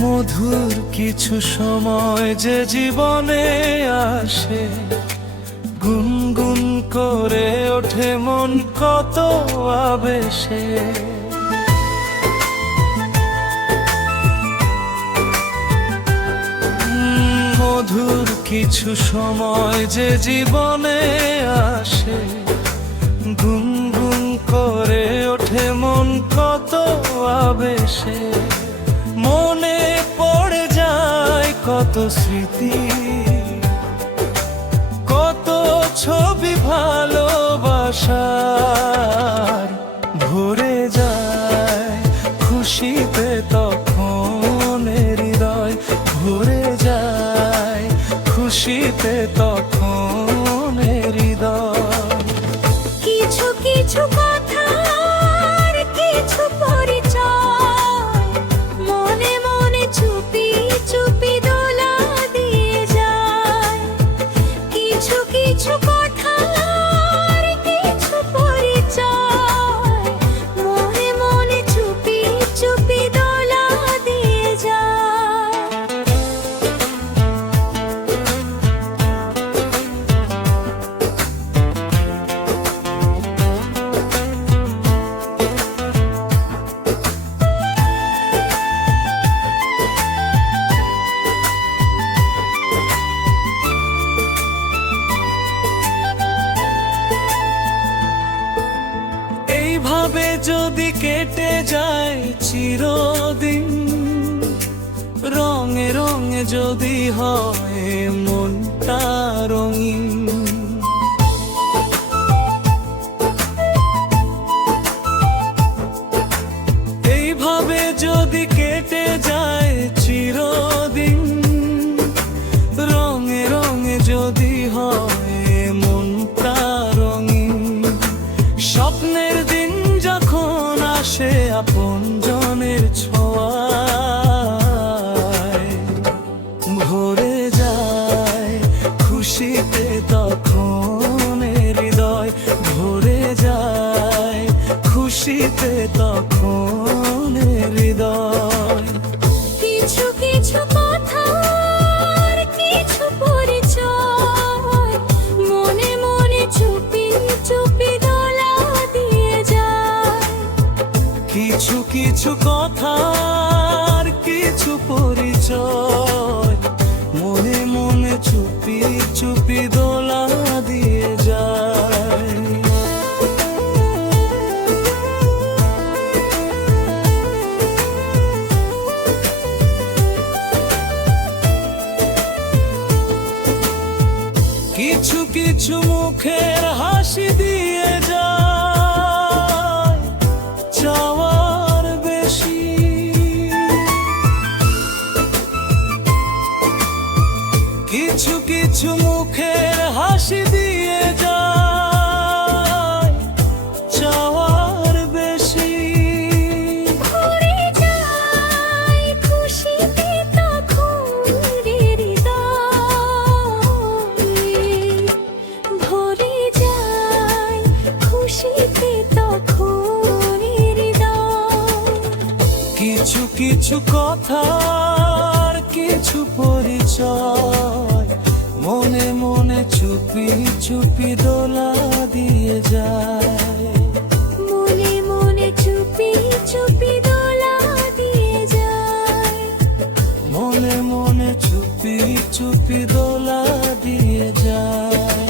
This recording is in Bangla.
মধুর কিছু সময় যে জীবনে আসে, গুনগুন করে ওঠে মন কত আবেশে। মধুর কিছু সময় যে জীবনে আসে, গুনগুন করে ওঠে মন কত আবেশে। মনে পড়ে যায় কত স্মৃতি, কত ছবি ভালোবাসার। ভরে যায় খুশিতে তখন হৃদয়, ভরে যায় খুশিতে তখন হৃদয়। কিছু কিছু কথা আর কিছু পরিচয়, মনে মনে চুপি চুপি দোলা দিয়ে যায়। কিছু কিছু কথা আর কিছু পরিচয়, মনে মনে চুপি চুপি দোলা দিয়ে যায়। এইভাবে যদি কেটে যায় চিরদিন, রঙে রঙে যদি হয় মনটা রঙিন। এইভাবে যদি কেটে যায় চিরদিন, রঙে রঙে যদি হয় মনটা রঙিন। স্বপ্নের দিন যখন আসে আপনজনের ছোঁয়ায়, ভরে যায় খুশিতে তখন হৃদয়, ভরে যায় খুশিতে তখন হৃদয়। কিছু কিছু কথা আর কিছু পরিচয়, মনে মনে চুপি চুপি দোলা দিয়ে যায়। কিছু কিছু কথা আর কিছু পরিচয়, মনে মনে চুপি চুপি দোলা দিয়ে যায়। কিছু কিছু মুখের হাসি দিয়ে যায় চাওয়ার বেশি। কিছু কিছু মুখের হাসি দিয়ে যায় চাওয়ার বেশি। ভরে যায় খুশিতে তখন হৃদয়, ভরে যায় খুশিতে তখন হৃদয়। কিছু কিছু কথা আর কিছু পরিচয়, মনে মনে চুপি চুপি দোলা দিয়ে যায়। মনে মনে চুপি চুপি দোলা দিয়ে যায়। মনে মনে চুপি চুপি দোলা দিয়ে যায়।